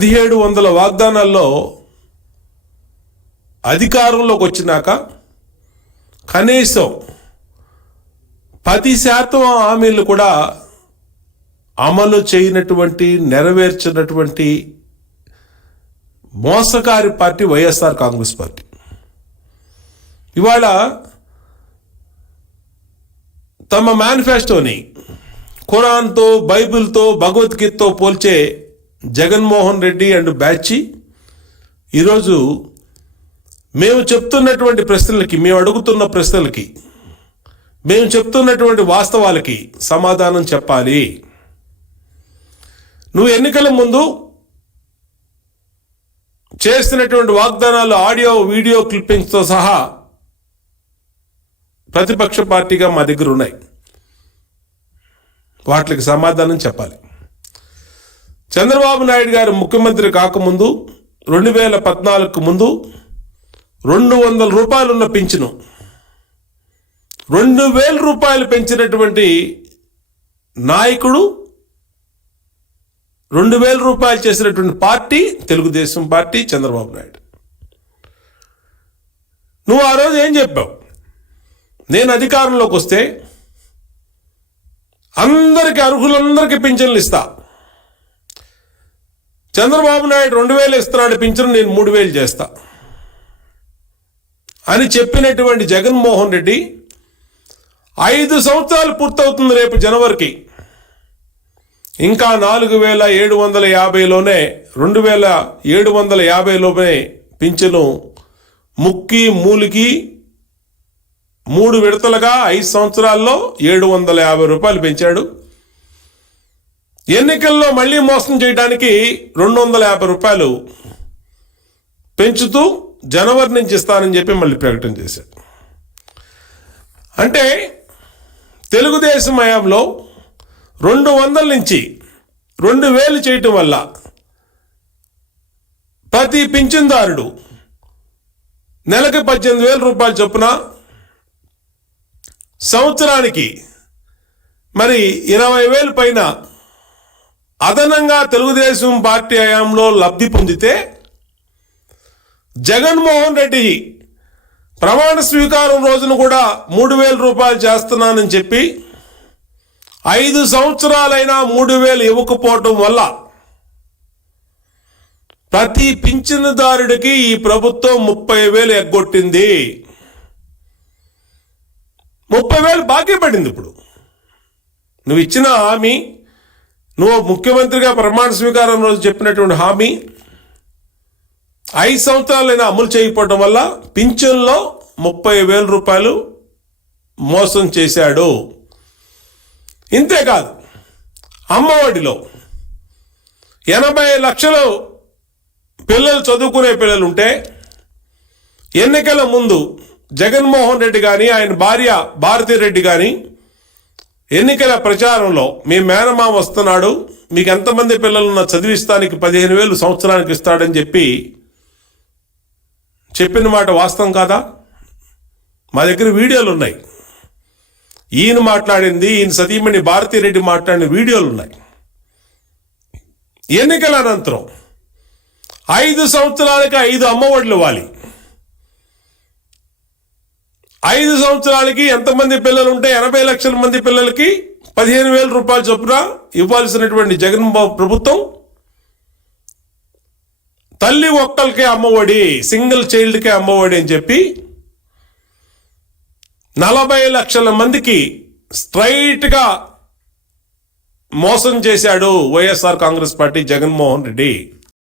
1700 వాగ్దానాల్లో అధికారంలోకి వచ్చినాక కనీసం 10% హామీలు కూడా అమలు చేయనటువంటి నెరవేర్చినటువంటి మోసకారి పార్టీ వైఎస్ఆర్ కాంగ్రెస్ పార్టీ. ఇవాళ తమ మేనిఫెస్టోని ఖురాన్తో, బైబిల్తో, భగవద్గీతతో పోల్చే జగన్మోహన్ రెడ్డి అండ్ బ్యాచ్ ఈరోజు మేము చెప్తున్నటువంటి ప్రశ్నలకి, మేము అడుగుతున్న ప్రశ్నలకి, మేము చెప్తున్నటువంటి వాస్తవాలకి సమాధానం చెప్పాలి. నువ్వు ఎన్నికల ముందు చేస్తున్నటువంటి వాగ్దానాలు ఆడియో వీడియో క్లిప్పింగ్స్తో సహా ప్రతిపక్ష పార్టీగా మా దగ్గర ఉన్నాయి. వాటికి సమాధానం చెప్పాలి. చంద్రబాబు నాయుడు గారు ముఖ్యమంత్రి కాకముందు 2014 ముందు 200 రూపాయలు ఉన్న పింఛను 2000 రూపాయలు పెంచినటువంటి నాయకుడు, 2000 రూపాయలు చేసినటువంటి పార్టీ తెలుగుదేశం పార్టీ, చంద్రబాబు నాయుడు. నువ్వు ఆ రోజు ఏం చెప్పావు? నేను అధికారంలోకి వస్తే అందరికీ, అర్హులందరికీ పింఛన్లు ఇస్తా. చంద్రబాబు నాయుడు 2000 ఇస్తున్నాడు పింఛను, నేను 3000 చేస్తా అని చెప్పినటువంటి జగన్మోహన్ రెడ్డి 5 సంవత్సరాలు పూర్తవుతుంది రేపు జనవరికి. ఇంకా 4750లోనే 2750లోనే పింఛను ముక్కి మూలికి 3 విడతలుగా 5 సంవత్సరాల్లో 750 రూపాయలు పెంచాడు. ఎన్నికల్లో మళ్ళీ మోసం చేయడానికి 250 రూపాయలు పెంచుతూ జనవరి నుంచి ఇస్తానని చెప్పి మళ్ళీ ప్రకటన చేశాడు. అంటే తెలుగుదేశం హయాంలో 200 నుంచి 2000 చేయటం వల్ల ప్రతి పింఛన్దారుడు నెలకు 18,000 రూపాయలు చొప్పున, సంవత్సరానికి మరి 20,000 పైన అదనంగా తెలుగుదేశం పార్టీ హయాంలో లబ్ధి పొందితే, జగన్మోహన్ రెడ్డి ప్రమాణ స్వీకారం రోజున కూడా 3,000 రూపాయలు చేస్తున్నానని చెప్పి 5 సంవత్సరాలైనా 3,000 ఇవ్వకపోవటం వల్ల ప్రతి పింఛనుదారుడికి ఈ ప్రభుత్వం 30,000 ఎగ్గొట్టింది. 30,000 బాకీ పడింది. ఇప్పుడు నువ్వు ఇచ్చిన హామీ, నువ్వు ముఖ్యమంత్రిగా ప్రమాణ స్వీకారం రోజు చెప్పినటువంటి హామీ 5 సంవత్సరాలైనా అమలు చేయకపోవడం వల్ల పింఛన్లో 30,000 రూపాయలు మోసం చేశాడు. ఇంతేకాదు, అమ్మఒడిలో 80 లక్షలు పిల్లలు, చదువుకునే పిల్లలు ఉంటే ఎన్నికల ముందు జగన్మోహన్ రెడ్డి కానీ, ఆయన భార్య భారతిరెడ్డి కానీ ఎన్నికల ప్రచారంలో మీ మేనమామ వస్తున్నాడు, మీకు ఎంతమంది పిల్లలున్నా చదివిస్తానికి 15,000 సంవత్సరానికి ఇస్తాడని చెప్పిన మాట వాస్తవం కాదా? మా దగ్గర వీడియోలు ఉన్నాయి. ఈయన మాట్లాడింది, ఈయన సతీమణి భారతిరెడ్డి మాట్లాడిన వీడియోలు ఉన్నాయి. ఎన్నికల అనంతరం 5 సంవత్సరాలకి 5 అమ్మఒడులు ఇవ్వాలి. 5 సంవత్సరాలకి ఎంతమంది పిల్లలు ఉంటే 80 లక్షల మంది పిల్లలకి 15,000 రూపాయలు చొప్పున ఇవ్వాల్సినటువంటి జగన్ ప్రభుత్వం తల్లి ఒక్కరికే అమ్మఒడి, సింగిల్ చైల్డ్కే అమ్మఒడి అని చెప్పి 40 లక్షల మందికి స్ట్రైట్గా మోసం చేశాడు వైఎస్ఆర్ కాంగ్రెస్ పార్టీ, జగన్మోహన్ రెడ్డి.